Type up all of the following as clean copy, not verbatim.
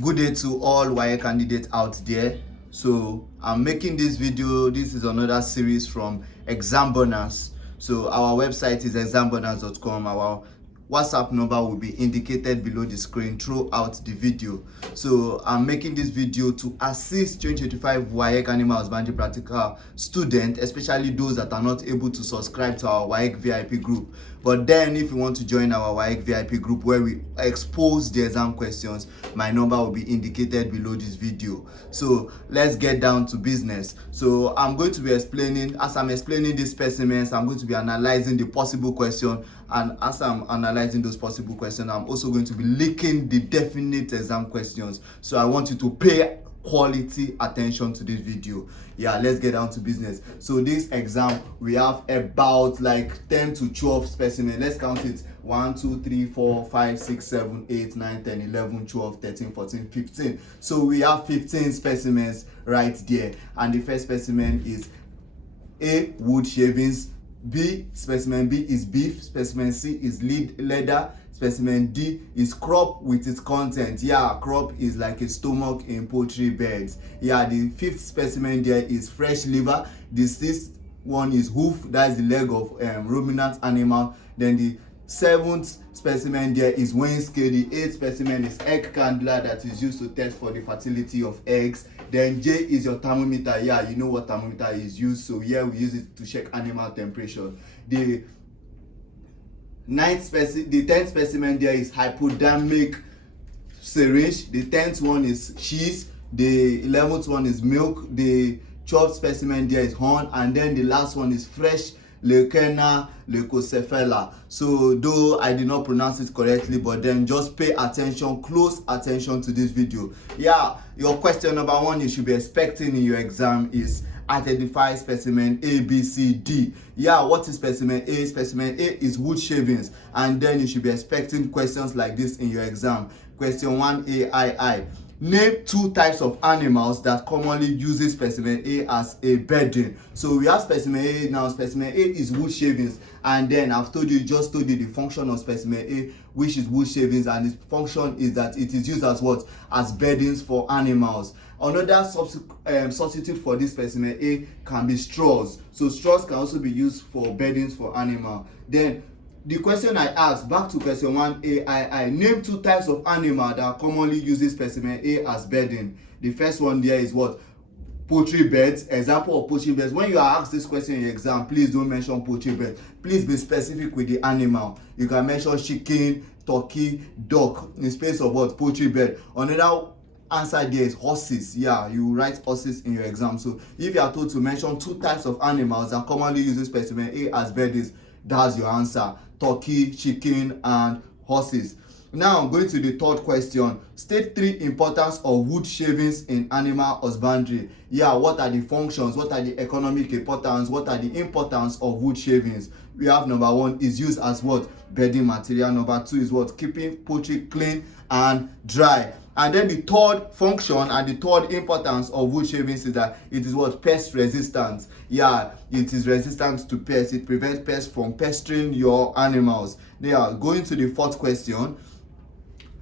Good day to all WAEC candidates out there. So I'm making this video. This is another series from Exam Bonus. So our website is exambonus.com. Our WhatsApp number will be indicated below the screen throughout the video. So I'm making this video to assist 2025 WAEC Animal Husbandry Practical students, especially those that are not able to subscribe to our WAEC VIP group. But then if you want to join our WAEC VIP group where we expose the exam questions, my number will be indicated below this video. So let's get down to business. So I'm going to be explaining, as I'm explaining these specimens, I'm going to be analyzing the possible question, and as I'm analyzing those possible questions, I'm also going to be linking the definite exam questions. So I want you to pay quality attention to this video. Yeah, let's get down to business. So this exam, we have about like 10 to 12 specimens. Let's count it: 1 2 3 4 5 6 7 8 9 10 11 12 13 14 15. So we have 15 specimens right there, and the first specimen is A, wood shavings; B, Specimen B is beef; Specimen C is leather; Specimen D is crop with its content. Yeah, crop is like a stomach in poultry beds. Yeah, the fifth specimen there is fresh liver. The sixth one is hoof, that's the leg of ruminant animal. Then the seventh specimen there is weighing scale. The eighth specimen is egg candler, that is used to test for the fertility of eggs. Then J is your thermometer. Yeah, you know what thermometer is used, so here we use it to check animal temperature. The 10th specimen there is hypodermic syringe. The 10th one is cheese. The 11th one is milk. The 12th specimen there is horn, and then the last one is fresh Leucaena, leucocephala. So though I did not pronounce it correctly, but then just pay attention, close attention to this video. Yeah, your question number one you should be expecting in your exam is identify specimen A, B, C, D. Yeah, what is specimen A? Specimen A is wood shavings, and then you should be expecting questions like this in your exam. Question 1A. Name two types of animals that commonly uses specimen A as a bedding. So we have specimen A now. Specimen A is wood shavings, and then I've just told you the function of specimen A, which is wood shavings, and its function is that it is used as what? As beddings for animals. Another substitute for this specimen A can be straws. So straws can also be used for beddings for animal. Then the question I asked, back to question 1A. Name two types of animal that commonly uses specimen A as bedding. The first one there is what? Poultry beds. Example of poultry beds. When you are asked this question in your exam, please don't mention poultry beds. Please be specific with the animal. You can mention chicken, turkey, duck in space of what? Poultry bed. Another answer there is horses. Yeah, you write horses in your exam. So if you are told to mention two types of animals that commonly uses specimen A as beddings, that's your answer: turkey, chicken, and horses. Now going to the third question. State three importance of wood shavings in animal husbandry. Yeah, what are the functions? What are the economic importance? What are the importance of wood shavings? We have number one is used as what? Bedding material. Number two is what? Keeping poultry clean and dry. And then the third function and the third importance of wood shavings is that it is what? Pest resistant. Yeah, it is resistant to pests. It prevents pests from pestering your animals. Now, going to the fourth question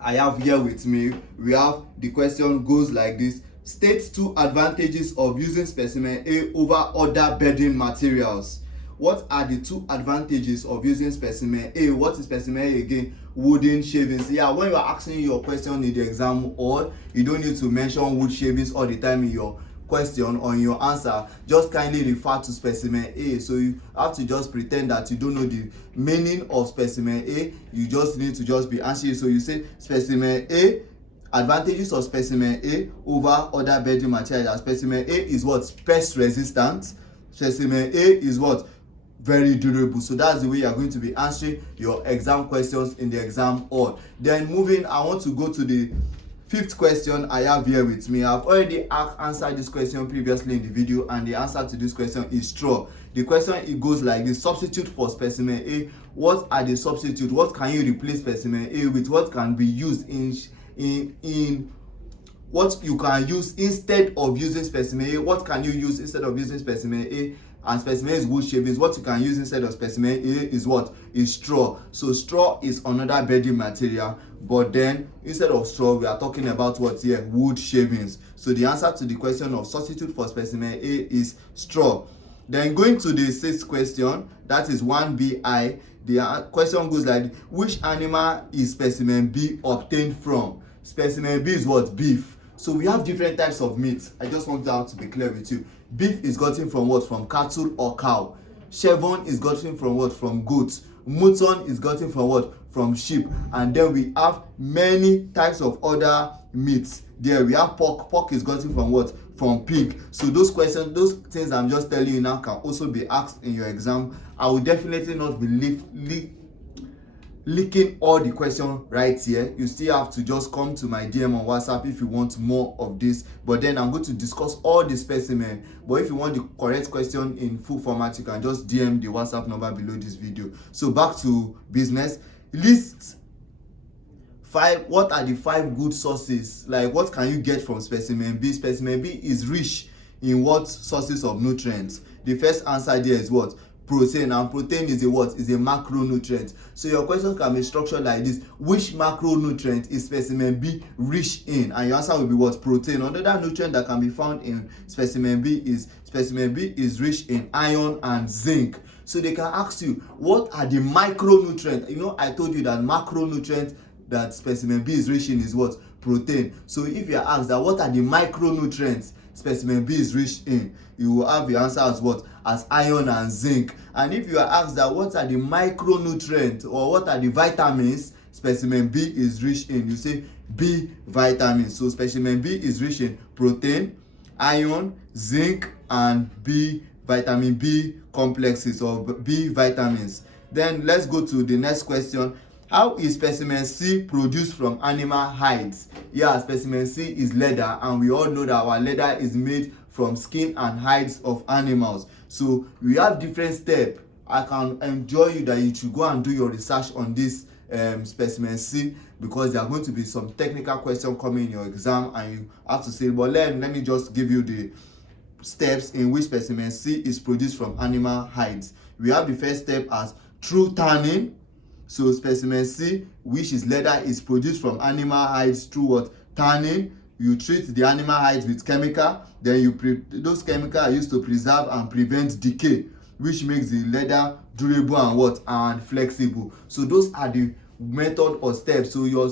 I have here with me, we have the question goes like this: state two advantages of using specimen A over other bedding materials. What are the two advantages of using specimen A? What is specimen A again? Wooden shavings. Yeah, when you are asking your question in the exam, or you don't need to mention wood shavings all the time in your question or in your answer, just kindly refer to specimen A. So you have to just pretend that you don't know the meaning of specimen A. You just need to just be answering. So you say specimen A, advantages of specimen A over other bedding materials. Specimen A is what? Pest resistant. Specimen A is what? Very durable. So that's the way you are going to be answering your exam questions in the exam hall. Then moving, I want to go to the fifth question I have here with me. I've already answered this question previously in the video, and the answer to this question is straw. The question, it goes like this: substitute for specimen A. What are the substitutes? What can you replace specimen A with? What can be used in what you can use instead of using specimen A? What can you use instead of using specimen A? and specimen A is wood shavings. What you can use instead of specimen A is what? Is straw. So straw is another bedding material, but then instead of straw we are talking about what here? Wood shavings. So the answer to the question of substitute for specimen A is straw. Then going to the sixth question, that is 1bi. The question goes like, which animal is specimen B obtained from? Specimen B is what? Beef. So we have different types of meat. I just want that to be clear with you. Beef is gotten from what? From cattle or cow. Shaving is gotten from what? From goats. Mutton is gotten from what? From sheep. And then we have many types of other meats. There we have pork. Pork is gotten from what? From pig. So those questions, those things I'm just telling you now can also be asked in your exam. I will definitely not be leaking all the question right here. You still have to just come to my DM on WhatsApp if you want more of this, but then I'm going to discuss all the specimen. But if you want the correct question in full format, you can just DM the WhatsApp number below this video. So back to business. List 5. What are the 5 good sources? Like, what can you get from specimen B? Specimen B is rich in what sources of nutrients? The first answer there is what? Protein. And protein is a what? Is a macronutrient. So your question can be structured like this: which macronutrient is specimen B rich in? And your answer will be what? Protein. Another nutrient that can be found in specimen B is rich in iron and zinc. So they can ask you, what are the micronutrients? You know, I told you that macronutrient that specimen B is rich in is what? Protein. So if you are asked that what are the micronutrients specimen B is rich in, you will have your answer as what? As iron and zinc. And if you are asked that what are the micronutrients or what are the vitamins specimen B is rich in, you say B vitamins. So specimen B is rich in protein, iron, zinc, and vitamin B complexes or B vitamins. Then let's go to the next question. How is specimen C produced from animal hides? Yeah, specimen C is leather, and we all know that our leather is made from skin and hides of animals. So we have different steps. I can enjoy you that you should go and do your research on this specimen C, because there are going to be some technical questions coming in your exam and you have to say, but let me just give you the steps in which specimen C is produced from animal hides. We have the first step as through tanning. So specimen C, which is leather, is produced from animal hides through what? Tanning. You treat the animal hides with chemical, then those chemicals are used to preserve and prevent decay, which makes the leather durable and what? And flexible. So those are the method or steps. So your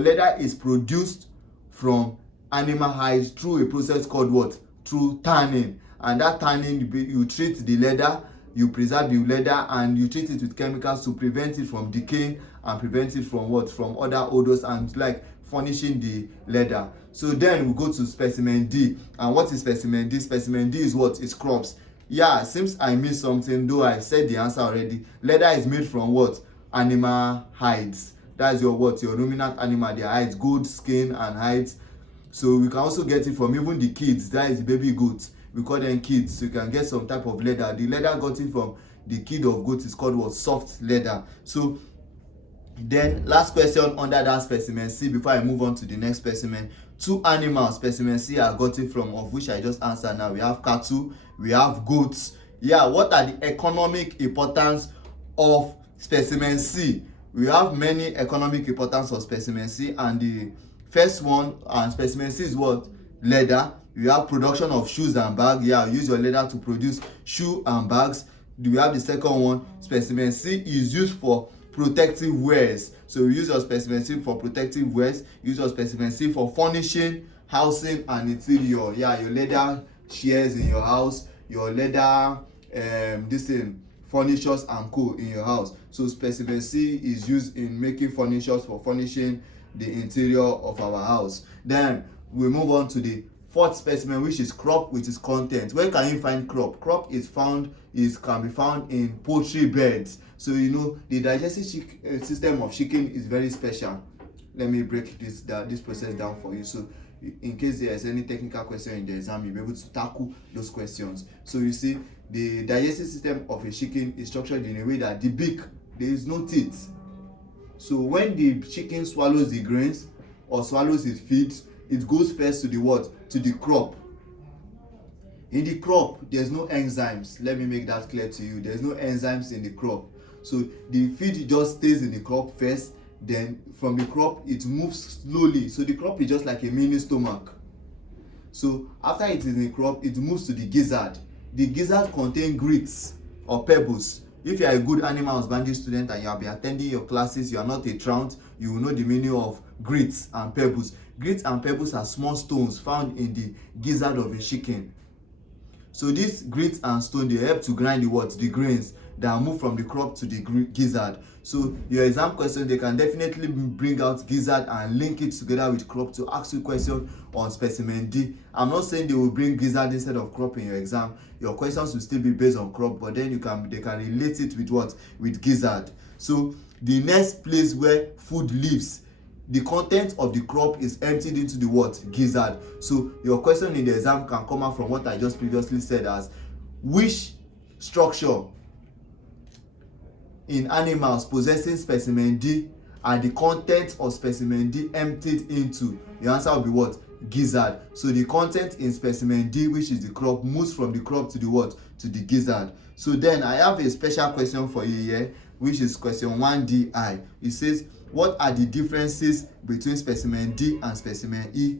leather is produced from animal hides through a process called what? Through tanning. And that tanning, you treat the leather, you preserve the leather, and you treat it with chemicals to prevent it from decaying and prevent it from what? From other odors and like furnishing the leather. So then we go to specimen D. And what is specimen D? Specimen D is what? It's crops. Yeah, seems I missed something, though I said the answer already. Leather is made from what? Animal hides. That's your what? Your ruminant animal, their hides, goat skin and hides. So we can also get it from even the kids. That is the baby goats. We call them kids. So you can get some type of leather. The leather gotten from the kid of goat is called what? Soft leather. So then last question under that specimen C before I move on to the next specimen. 2 animals specimen C are gotten from, of which I just answered now. We have cattle, we have goats. Yeah, what are the economic importance of specimen C? We have many economic importance of specimen C, and the first one, and specimen C is what? Leather. You have production of shoes and bags. Yeah, use your leather to produce shoe and bags. We have the second one. Specimen C is used for protective wears. So we use your specimen C for protective wears. Use your specimen C for furnishing, housing, and interior. Yeah, your leather chairs in your house, your leather furnitures and co in your house. So specimen C is used in making furnitures for furnishing the interior of our house. Then we move on to the fourth specimen, which is crop with its content. Where can you find crop? Crop can be found in poultry beds. So you know the digestive system of chicken is very special. Let me break this process down for you. So in case there is any technical question in the exam, you'll be able to tackle those questions. So you see, the digestive system of a chicken is structured in a way that the beak, there is no teeth. So when the chicken swallows the grains or swallows its feed, it goes first to the what? To the crop. In the crop, there's no enzymes. Let me make that clear to you. There's no enzymes in the crop. So the feed just stays in the crop first, then from the crop it moves slowly. So the crop is just like a mini stomach. So after it is in the crop, it moves to the gizzard. The gizzard contains grits or pebbles. If you are a good animal husbandry student and you have been attending your classes, you are not a trout, you will know the meaning of grits and pebbles. Grits and pebbles are small stones found in the gizzard of a chicken. So these grits and stones, they help to grind the grains that move from the crop to the gizzard. So your exam question, they can definitely bring out gizzard and link it together with crop to ask you question on specimen D. I'm not saying they will bring gizzard instead of crop in your exam. Your questions will still be based on crop, but then they can relate it with what? With gizzard. So the next place where food lives, the content of the crop is emptied into the what? Gizzard. So your question in the exam can come out from what I just previously said as which structure in animals possessing specimen D are the content of specimen D emptied into? Your answer will be what? Gizzard. So the content in specimen D, which is the crop, moves from the crop to the what? To the gizzard. So then I have a special question for you here, which is question 1DI. It says, what are the differences between specimen D and specimen E?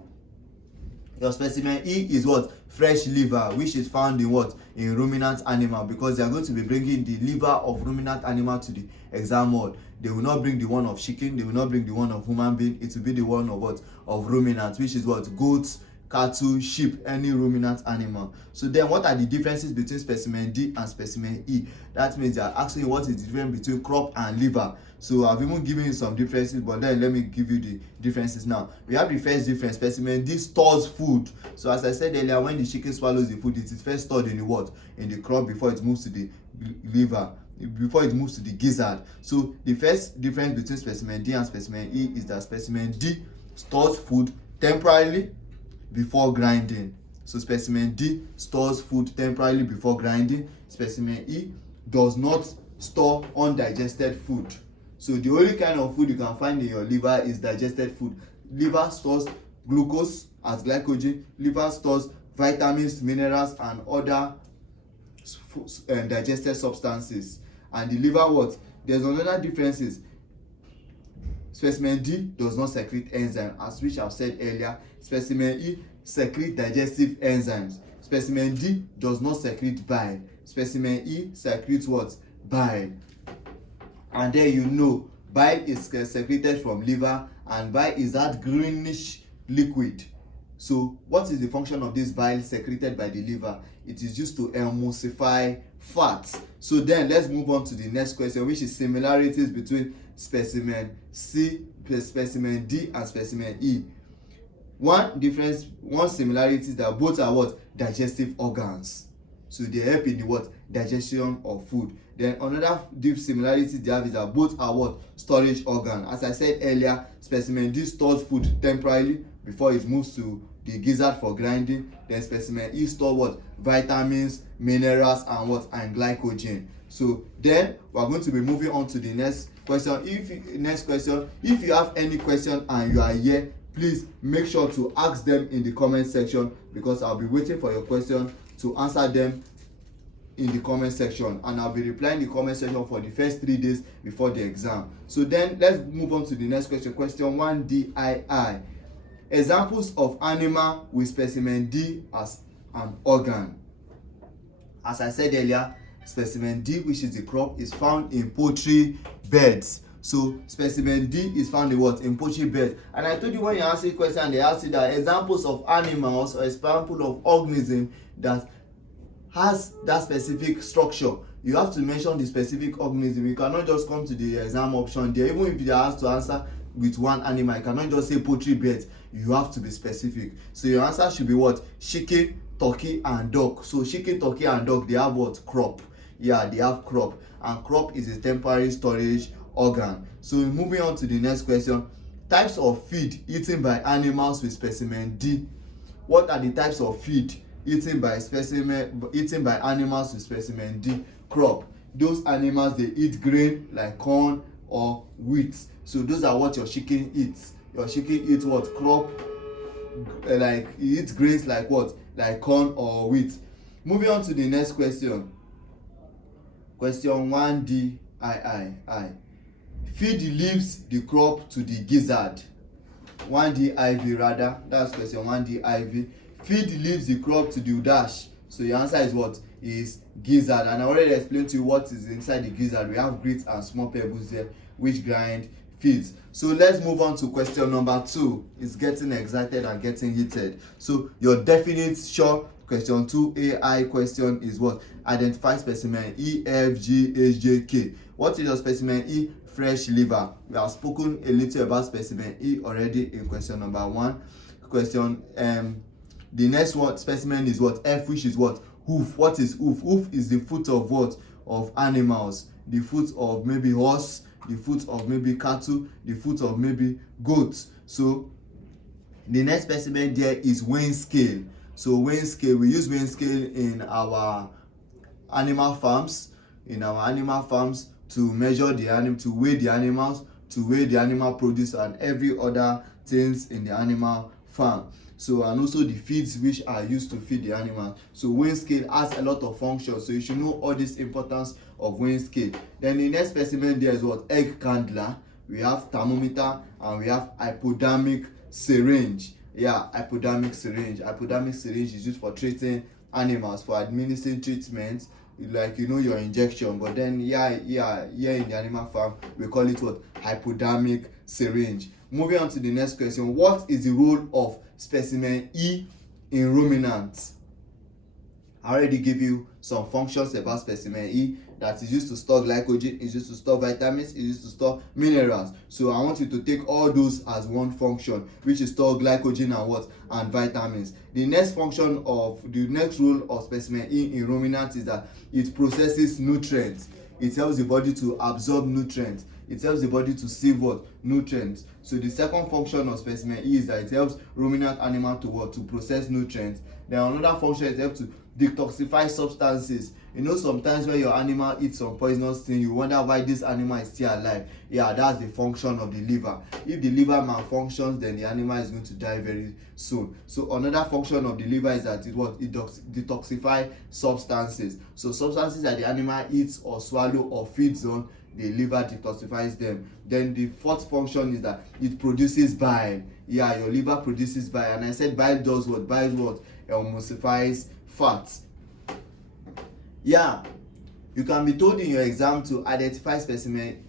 Your specimen E is what? Fresh liver, which is found in what? In ruminant animal, because they are going to be bringing the liver of ruminant animal to the exam hall. They will not bring the one of chicken, they will not bring the one of human being. It will be the one of what? Of ruminant, which is what? Goats, cattle, sheep, any ruminant animal. So then what are the differences between specimen D and specimen E? That means they are asking what is the difference between crop and liver. So I've even given you some differences, but then let me give you the differences now. We have the first difference. Specimen D stores food. So as I said earlier, when the chicken swallows the food, it is first stored in the what? In the crop before it moves to the liver, before it moves to the gizzard. So the first difference between specimen D and specimen E is that specimen D stores food temporarily before grinding. So specimen D stores food temporarily before grinding. Specimen E does not store undigested food. So the only kind of food you can find in your liver is digested food. Liver stores glucose as glycogen. Liver stores vitamins, minerals, and other digested substances. And the liver what? There's another differences. Specimen D does not secrete enzyme, as which I've said earlier. Specimen E secrete digestive enzymes. Specimen D does not secrete bile. Specimen E secretes what? Bile. And there you know, bile is secreted from liver, and bile is that greenish liquid. So what is the function of this bile secreted by the liver? It is used to emulsify fats. So then let's move on to the next question, which is similarities between specimen C, specimen D, and specimen E. One similarity is that both are what? Digestive organs. So they help in the what? Digestion of food. Then another deep similarity they have is that both are what? Storage organ. As I said earlier, specimen D stores food temporarily before it moves to the gizzard for grinding. Then specimen E stores what? Vitamins, minerals, and what? And glycogen. So then we are going to be moving on to the next question. If you have any question and you are here, please make sure to ask them in the comment section, because I'll be waiting for your question to answer them in the comment section, and I'll be replying the comment section for the first 3 days before the exam. So then let's move on to the next question. Question 1DII. Examples of animal with specimen D as an organ. As I said earlier, specimen D, which is the crop, is found in poultry beds. So specimen D is found in what? In poultry beds. And I told you when you answer the question, they ask you that examples of animals or example of organism that has that specific structure. You have to mention the specific organism. You cannot just come to the exam option there. Even if they are asked to answer with one animal, you cannot just say poultry beds. You have to be specific. So your answer should be what? Chicken, turkey, and duck. So chicken, turkey, and duck, they have what? Crop. Yeah, they have crop. And crop is a temporary storage organ. So moving on to the next question. Types of feed eaten by animals with specimen D. What are the types of feed eaten by animals with specimen D? Crop. Those animals, they eat grain like corn or wheat. So those are what your chicken eats. Your chicken eats what? Crop. Like it eats grains like what? Like corn or wheat. Moving on to the next question. Question 1D I. Feed leaves the crop to the gizzard. 1D IV rather. That's question 1D IV. Feed leaves the crop to the dash. So your answer is what? Is gizzard. And I already explained to you what is inside the gizzard. We have grits and small pebbles there which grind feeds. So let's move on to question number 2. It's getting excited and getting heated. So your definite sure question 2AI question is what? Identify specimen E, F, G, H, J, K. What is your specimen E? Fresh liver. We have spoken a little about specimen E already in question number 1. Question the next one specimen is what? F, which is what? Hoof. What is hoof? Hoof is the foot of what? Of animals. The foot of maybe horse, the foot of maybe cattle, the foot of maybe goats. So the next specimen there is weighing scale. So weighing scale, we use weighing scale in our animal farms. To measure the animal, to weigh the animals, to weigh the animal produce and every other things in the animal farm. So and also the feeds which are used to feed the animal. So weighing scale has a lot of functions, so you should know all this importance of weighing scale. Then the next specimen there is what? Egg candler. We have thermometer and we have hypodermic syringe. Hypodermic syringe. Hypodermic syringe is used for treating animals, for administering treatment, like your injection. But then here in the animal farm we call it what? Hypodermic syringe. Moving on to the next question. What is the role of specimen E in ruminants? I already gave you some functions about specimen E, that is used to store glycogen, is used to store vitamins, is used to store minerals. So I want you to take all those as one function, which is store glycogen and what? And vitamins. The next role of specimen E in ruminants is that it processes nutrients. It helps the body to absorb nutrients. It helps the body to save what? Nutrients. So the second function of specimen E is that it helps ruminant animal to what? To process nutrients. Then another function is help to detoxify substances. Sometimes when your animal eats some poisonous thing, you wonder why this animal is still alive. That's the function of the liver. If the liver malfunctions, then the animal is going to die very soon. So another function of the liver is that it detoxify substances. So substances that the animal eats or swallow or feeds on, the liver detoxifies them. Then the fourth function is that it produces bile. Your liver produces bile, and I said bile does what? Bile what? Emulsifies fats. You can be told in your exam to identify specimen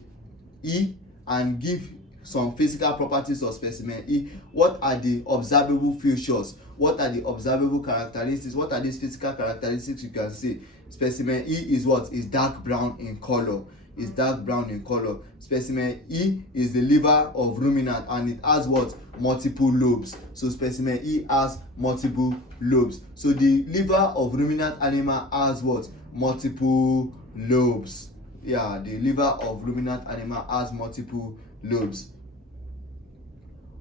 E and give some physical properties of specimen E. What are the observable features? What are the observable characteristics? What are these physical characteristics you can see? Specimen E is what? Is dark brown in color. Specimen E is the liver of ruminant and it has what? Multiple lobes. So specimen E has multiple lobes. So the liver of ruminant animal has what? Multiple lobes. The liver of ruminant animal has multiple lobes.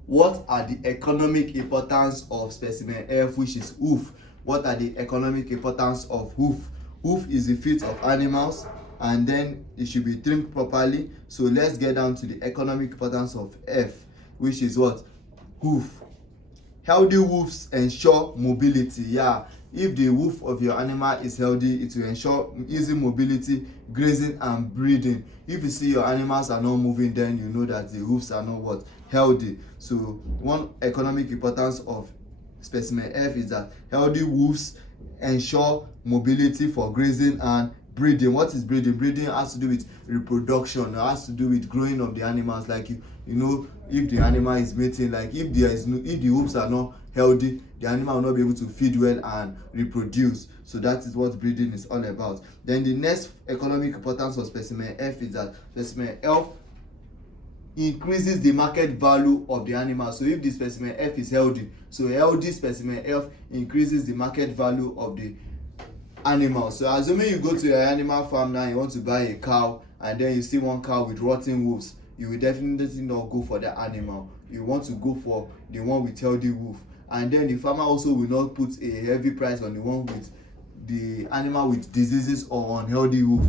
What are the economic importance of specimen F, which is hoof? What are the economic importance of hoof? Hoof is the feet of animals, and then it should be trimmed properly. So let's get down to the economic importance of F, which is what? Hoof. Healthy hoofs ensure mobility. If the hoof of your animal is healthy, it will ensure easy mobility, grazing and breeding. If you see your animals are not moving, then you know that the hoofs are not what? Healthy. So one economic importance of specimen F is that healthy hoofs ensure mobility for grazing and breeding. What is breeding? Breeding has to do with reproduction. It has to do with growing of the animals. Like if the animal is mating, like if the hoofs are not healthy, the animal will not be able to feed well and reproduce. So that is what breeding is all about. Then the next economic importance of specimen F is that specimen F increases the market value of the animal. So if the specimen F is healthy, so healthy specimen F increases the market value of the animal. So assuming you go to your animal farm now, you want to buy a cow, and then you see one cow with rotten hoofs, you will definitely not go for the animal. You want to go for the one with healthy hoof. And then the farmer also will not put a heavy price on the one with the animal with diseases or unhealthy hoof.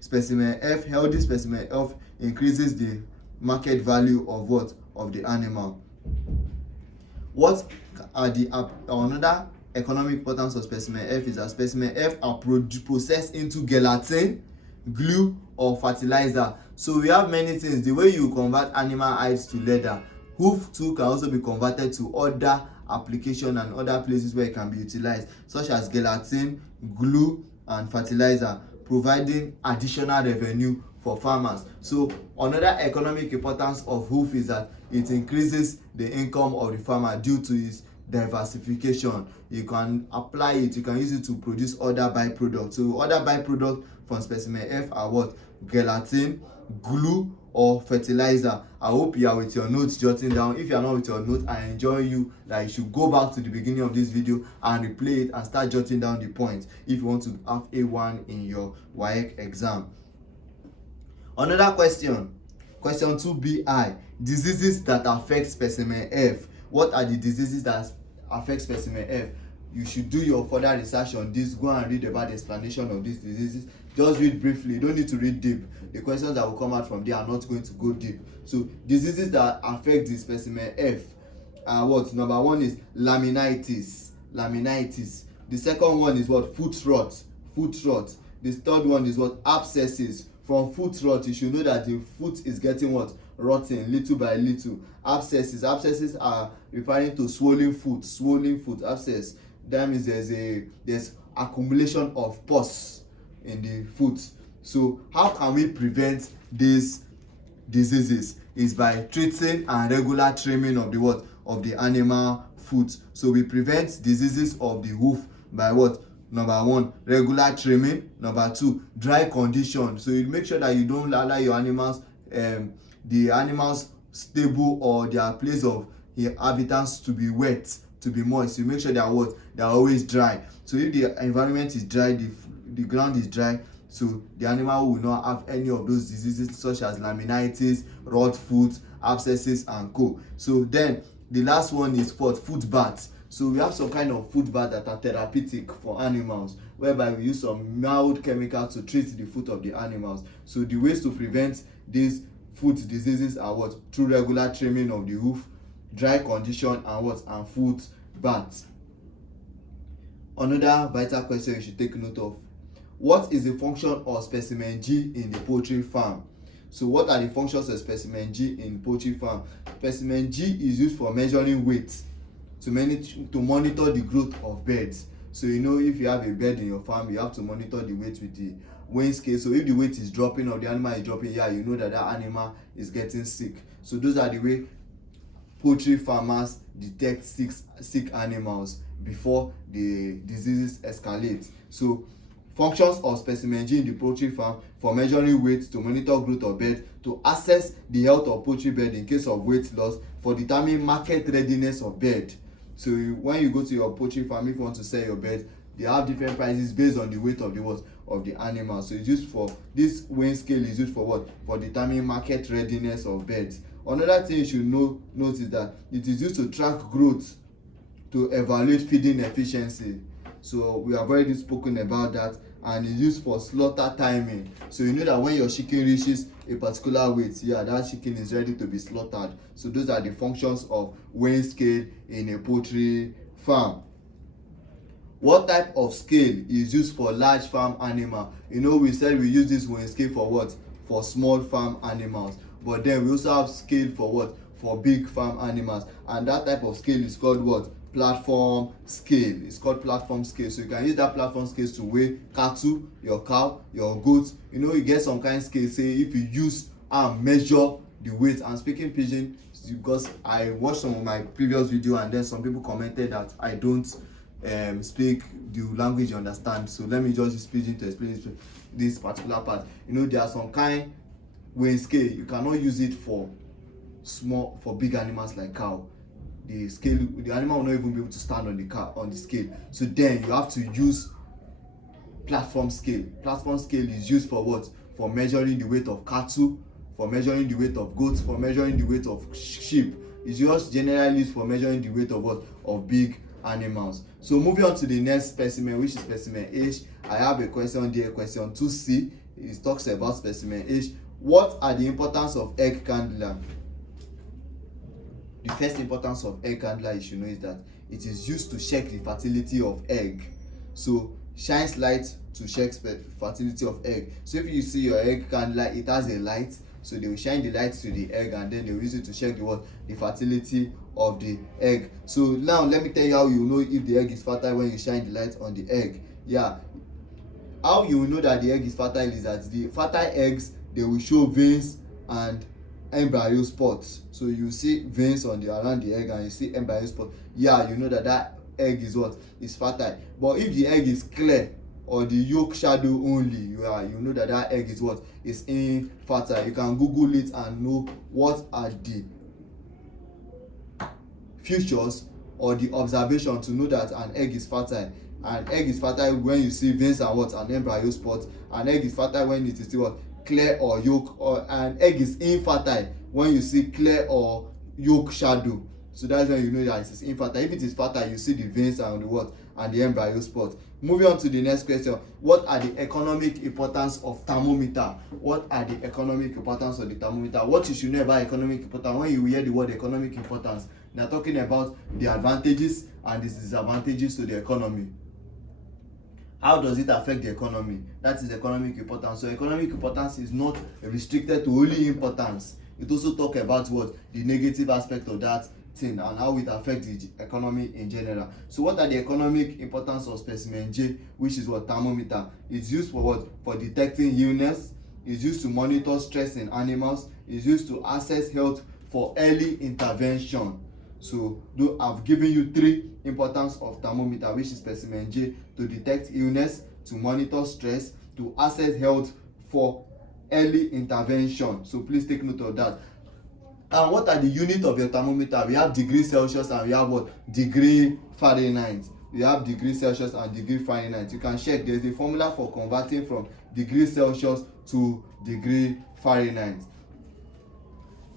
Specimen F, healthy specimen F increases the market value of what? Of the animal. What are the another economic importance of Specimen F is that Specimen F are processed into gelatin, glue or fertilizer. So we have many things. The way you convert animal hides to leather, hoof too can also be converted to other application and other places where it can be utilized, such as gelatin, glue and fertilizer, providing additional revenue for farmers. So another economic importance of hoof is that it increases the income of the farmer due to its diversification. You can apply it, you can use it to produce other byproducts. So other byproducts from Specimen F are what? Gelatin, glue or fertilizer. I hope you are with your notes jotting down. If you are not with your notes, I enjoy you that you should go back to the beginning of this video and replay it and start jotting down the points if you want to have A1 in your WAEC exam. Another question 2bi, diseases that affect Specimen F. What are the diseases that affect Specimen F? You should do your further research on this. Go and read about the explanation of these diseases. Just read briefly, you don't need to read deep. The questions that will come out from there are not going to go deep. So diseases that affect the Specimen F are what? Number one is laminitis. The second one is what? Foot rot. The third one is what? Abscesses. From foot rot, you should know that the foot is getting what? Rotting little by little. Abscesses are referring to swollen foot. Abscess, that means there's accumulation of pus in the foot. So how can we prevent these diseases? Is by treating and regular trimming of the what? Of the animal foot. So we prevent diseases of the hoof by what? Number one, regular trimming. Number two, dry condition. So you make sure that you don't allow your animals, the animals stable or their place of habitants to be wet, to be moist. You make sure they are what? They are always dry. So if the environment is dry, the ground is dry, so the animal will not have any of those diseases such as laminitis, rot foot, abscesses and co. So then the last one is for foot baths. So we have some kind of foot baths that are therapeutic for animals, whereby we use some mild chemicals to treat the foot of the animals. So the ways to prevent these foot diseases are what? Through regular trimming of the hoof, dry condition and what? And foot baths. Another vital question you should take note of: what is the function of Specimen G in the poultry farm? So what are the functions of Specimen G in poultry farm? Specimen G is used for measuring weight, to monitor the growth of birds. So you know, if you have a bird in your farm, you have to monitor the weight with the weighing scale. So if the weight is dropping or the animal is dropping, you know that animal is getting sick. So those are the way poultry farmers detect sick animals before the diseases escalate. So functions of Specimen G in the poultry farm: for measuring weight, to monitor growth of birds, to assess the health of poultry bird in case of weight loss, for determining market readiness of bird. So when you go to your poultry farm, if you want to sell your bird, they have different prices based on the weight of the what? Of the animal. So it's used for, this weighing scale is used for what? For determining market readiness of birds. Another thing you should note is that it is used to track growth, to evaluate feeding efficiency. So we have already spoken about that. And it's used for slaughter timing. So you know that when your chicken reaches a particular weight, that chicken is ready to be slaughtered. So those are the functions of weighing scale in a poultry farm. What type of scale is used for large farm animal? You know, we said we use this weighing scale for what? For small farm animals. But then we also have scale for what? For big farm animals. And that type of scale is called what? Platform scale. It's called platform scale. So you can use that platform scale to weigh cattle, your cow, your goats. You know, you get some kind of scale, say if you use and measure the weight. And speaking pidgin, because I watched some of my previous video and then some people commented that I don't speak the language you understand. So let me just use pidgin to explain this particular part. You know, there are some kind weighing scale, you cannot use it for big animals like cow. The scale, the animal will not even be able to stand on the scale. So then you have to use platform scale. Platform scale is used for what? For measuring the weight of cattle, for measuring the weight of goats, for measuring the weight of sheep. It's just generally used for measuring the weight of what? Of big animals. So moving on to the next specimen, which is Specimen H. I have a question there, question 2C. It talks about Specimen H. What are the importance of egg candler? The first importance of egg candler you should know is that it is used to check the fertility of egg. So shines light to check fertility of egg. So if you see your egg candler, it has a light, so they will shine the light to the egg and then they will use it to check the fertility of the egg. So now let me tell you how you know if the egg is fertile when you shine the light on the egg. Yeah, how you will know that the egg is fertile is that the fertile eggs, they will show veins and embryo spots. So you see veins on the around the egg and you see embryo spot. Yeah, you know that egg is is fertile. But if the egg is clear or the yolk shadow only, you know that egg is infertile. You can Google it and know what are the features or the observation to know that an egg is fertile. An egg is fertile when you see veins and an embryo spot. An egg is fertile when it is still clear or yolk, or an egg is infertile when you see clear or yolk shadow. So that's when you know that it is infertile. If it is fertile, you see the veins and the embryo spot. Moving on to the next question. What are the economic importance of thermometer? What are the economic importance of the thermometer? What you should know about economic importance when you hear the word economic importance? They are talking about the advantages and the disadvantages to the economy. How does it affect the economy? That is economic importance. So economic importance is not restricted to only importance. It also talks about the negative aspect of that thing and how it affects the economy in general. So what are the economic importance of specimen J, which is thermometer? It's used for for detecting illness. It's used to monitor stress in animals. It's used to assess health for early intervention. So I've given you 3 importance of thermometer, which is specimen J, to detect illness, to monitor stress, to assess health for early intervention. So please take note of that. And what are the unit of your thermometer? We have degree Celsius and we have degree Fahrenheit. We have degree Celsius and degree Fahrenheit. You can check. There's a formula for converting from degree Celsius to degree Fahrenheit.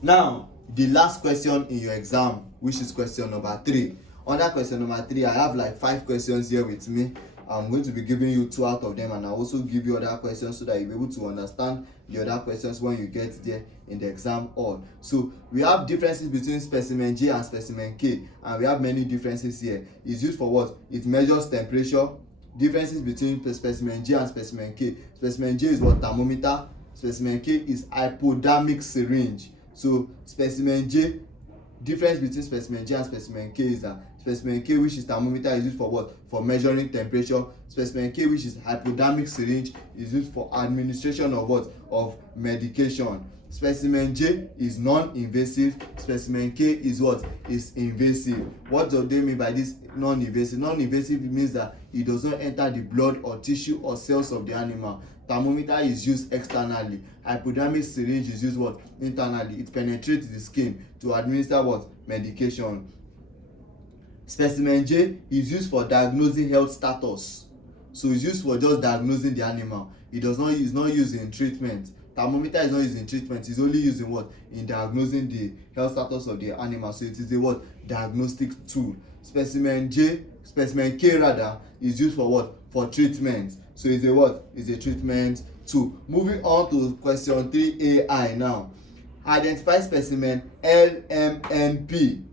Now, the last question in your exam, which is question number 3. Under question number 3, I have like 5 questions here with me. I'm going to be giving you 2 out of them, and I'll also give you other questions so that you'll be able to understand the other questions when you get there in the exam hall. So we have differences between specimen J and specimen K, and we have many differences here. It's used for it measures temperature. Differences between specimen J and specimen K. Specimen J is thermometer. Specimen K is hypodermic syringe. So specimen J, difference between specimen J and specimen K is that specimen K, which is thermometer, is used for for measuring temperature. Specimen K, which is hypodermic syringe, is used for administration of of medication. Specimen J is non-invasive. Specimen K is is invasive. What do they mean by this non-invasive? Non-invasive means that it does not enter the blood or tissue or cells of the animal. Thermometer is used externally. Hypodermic syringe is used internally. It penetrates the skin to administer medication. Specimen J is used for diagnosing health status. So it's used for just diagnosing the animal. It's not used in treatment. Thermometer is not used in treatment. It's only used in diagnosing the health status of the animal. So it is a diagnostic tool. Specimen K rather is used for for treatment. So it's a treatment tool. Moving on to question 3AI now. Identify specimen L, M, N, P.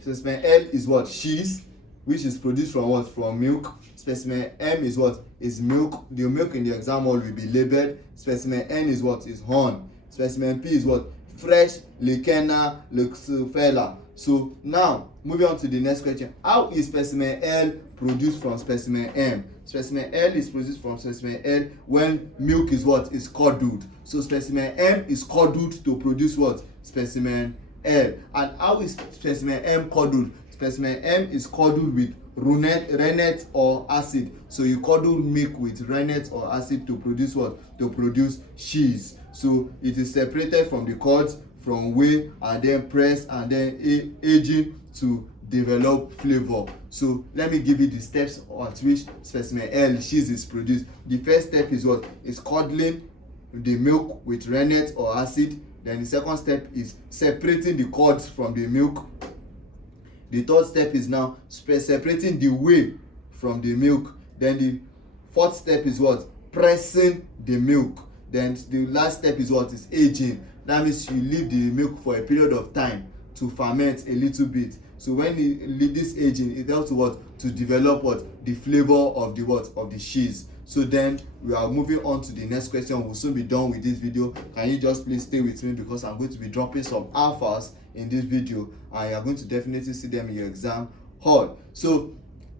Specimen L is cheese, which is produced from milk. Specimen M is milk. The milk in the exam hall will be labeled. Specimen N is is horn. Specimen P is fresh Leucaena, leucocephala. So now moving on to the next question. How is specimen L produced from specimen M? Specimen L is produced from specimen L when milk is curdled. So specimen M is curdled to produce specimen L. And how is specimen M curdled? Specimen M is curdled with rennet or acid. So you curdle milk with rennet or acid to produce to produce cheese. So it is separated from the curds, from whey, and then pressed and then aging to develop flavor. So let me give you the steps at which specimen L cheese is produced. The first step is curdling the milk with rennet or acid. Then the second step is separating the curds from the milk. The third step is now separating the whey from the milk. Then the fourth step is pressing the milk. Then the last step is is aging. That means you leave the milk for a period of time to ferment a little bit. So when this aging, it helps to what, to develop what, the flavor of the what, of the cheese. So then we are moving on to the next question. We'll soon be done with this video. Can you just please stay with me, because I'm going to be dropping some alphas in this video and you are going to definitely see them in your exam hall. So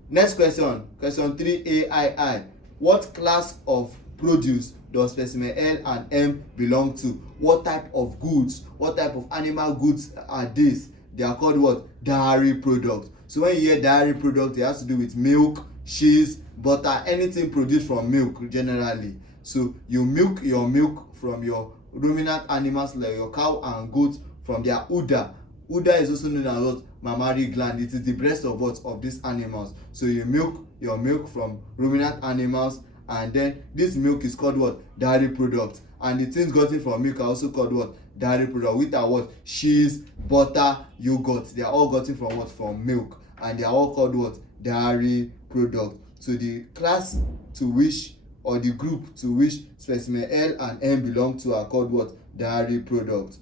next question, question 3A. What class of produce does specimen L and M belong to? What type of goods, what type of animal goods are these? They are called what? Dairy products. So when you hear dairy product, it has to do with milk, cheese, butter, anything produced from milk generally. So you milk your milk from your ruminant animals like your cow and goat from their udder. Udder is also known as what? Mammary gland. It is the breast of what? Of these animals. So you milk your milk from ruminant animals, and then this milk is called what? Dairy product. And the things gotten from milk are also called what? Dairy product, which are what? Cheese, butter, yogurt. They are all gotten from what? From milk, and they are all called what? Dairy product. So the class to which, or the group to which specimen L and M belong to, are called what? Dairy products.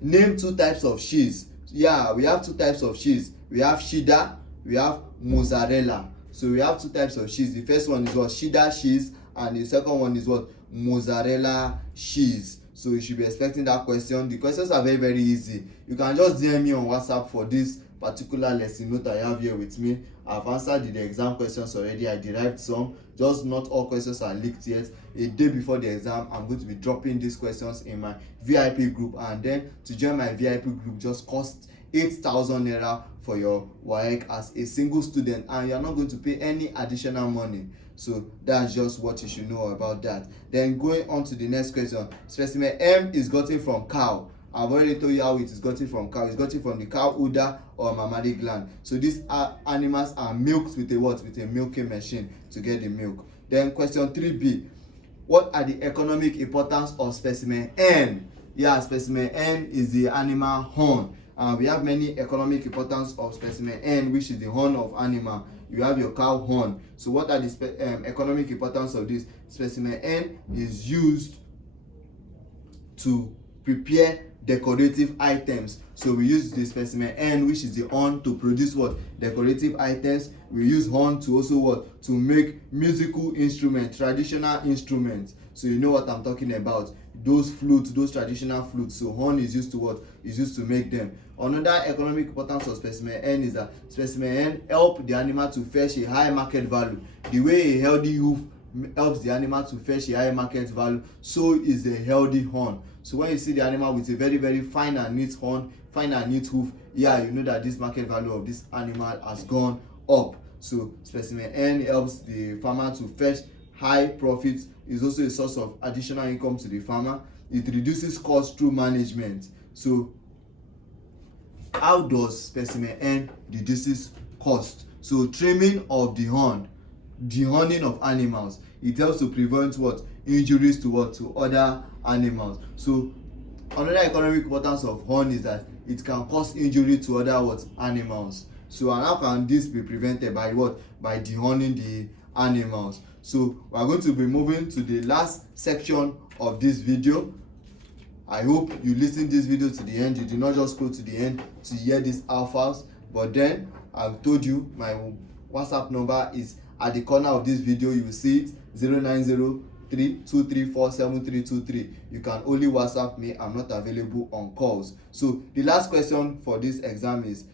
Name two types of cheese. Yeah, we have two types of cheese. We have cheddar, we have mozzarella. So we have two types of cheese. The first one is what? Cheddar cheese, and the second one is what? Mozzarella cheese. So you should be expecting that question. The questions are very, very easy. You can just DM me on WhatsApp for this particular lesson note I have here with me. I've answered the exam questions already. I derived some, just not all questions are leaked yet. A day before the exam, I'm going to be dropping these questions in my VIP group, and then to join my VIP group just cost 8,000 naira for your WAEC as a single student, and you're not going to pay any additional money. So that's just what you should know about that. Then going on to the next question, specimen M is gotten from cow. I've already told you how it is gotten from cow. It's gotten from the cow udder or mammary gland. So these animals are milked with a what? With a milking machine to get the milk. Then question 3B. What are the economic importance of specimen N? Yeah, specimen N is the animal horn. We have many economic importance of specimen N, which is the horn of animal. You have your cow horn. So what are the economic importance of this? Specimen N is used to prepare decorative items. So we use the specimen N, which is the horn, to produce what? Decorative items. We use horn to also what? To make musical instruments, traditional instruments. So you know what I'm talking about. Those flutes, those traditional flutes. So horn is used to what? Is used to make them. Another economic importance of specimen N is that specimen N help the animal to fetch a high market value. The way a healthy hoof helps the animal to fetch a high market value, so is a healthy horn. So when you see the animal with a very, very fine and neat horn, fine and neat hoof, yeah, you know that this market value of this animal has gone up. So specimen N helps the farmer to fetch high profits. Is also a source of additional income to the farmer. It reduces costs through management. So how does specimen N reduces cost? So trimming of the horn, dehorning of animals, it helps to prevent what? Injuries to what? To other animals. So another economic importance of horn is that it can cause injury to other what? Animals. So and how can this be prevented? By what? By dehorning the animals. So we are going to be moving to the last section of this video. I hope you listen this video to the end. You did not just scroll to the end to hear these alphas, but then I've told you my WhatsApp number is at the corner of this video. You will see it, 0903-234-7323. You can only WhatsApp me. I'm not available on calls. So the last question for this exam is,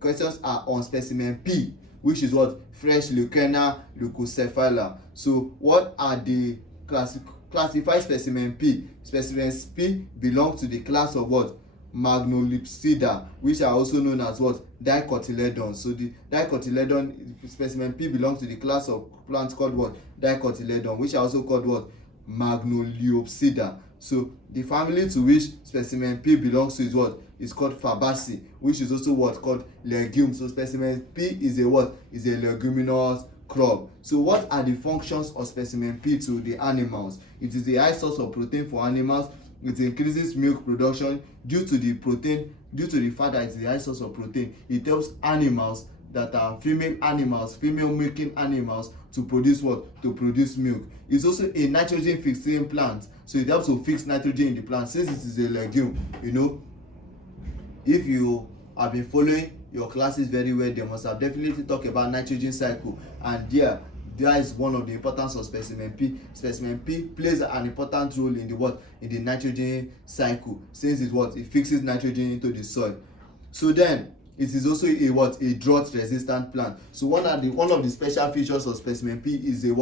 questions are on specimen P, which is what? Fresh Leucaena, leucocephala. So what are the classified specimen P? Specimen P belong to the class of what? Magnolipsida, which are also known as what? Dicotyledons. So the dicotyledon, specimen P belongs to the class of plants called what? Dicotyledon, which are also called what? Magnoliopsida. So the family to which specimen P belongs to is what? Is called Fabaceae, which is also what? Called legumes. So specimen P is a what? Is a leguminous crop. So what are the functions of specimen P to the animals? It is a high source of protein for animals. It increases milk production due to the fact that it's a high source of protein. It helps animals that are female milking animals, to produce what? To produce milk. It's also a nitrogen fixing plant, so it helps to fix nitrogen in the plant. Since it is a legume, you know, if you have been following your classes very well, they must have definitely talked about nitrogen cycle, and that is one of the importance of specimen P. Specimen P plays an important role in the nitrogen cycle, since it fixes nitrogen into the soil. So then it is also a drought resistant plant. So one of the special features of specimen P is a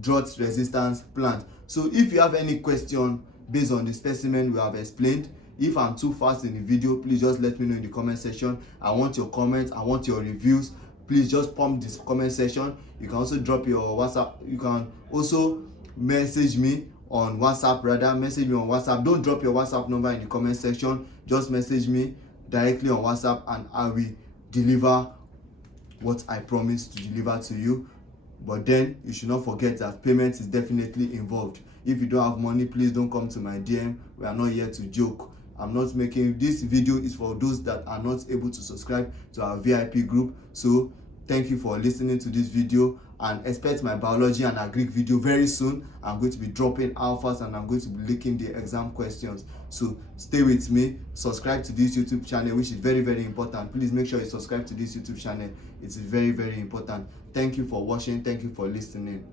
drought resistance plant. So if you have any question based on the specimen we have explained, if I'm too fast in the video, please just let me know in the comment section. I want your comments, I want your reviews. Please just pump this comment section. You can also drop your WhatsApp. You can also message me on WhatsApp. Don't drop your WhatsApp number in the comment section. Just message me directly on WhatsApp and I will deliver what I promised to deliver to you. But then you should not forget that payment is definitely involved. If you don't have money, please don't come to my DM. We are not here to joke. I'm not making this video is for those that are not able to subscribe to our VIP group. So thank you for listening to this video, and expect my biology and agric video very soon. I'm going to be dropping alphas and I'm going to be leaking the exam questions. So stay with me, subscribe to this YouTube channel, which is very, very important. Please make sure you subscribe to this YouTube channel. It's very, very important. Thank you for watching. Thank you for listening.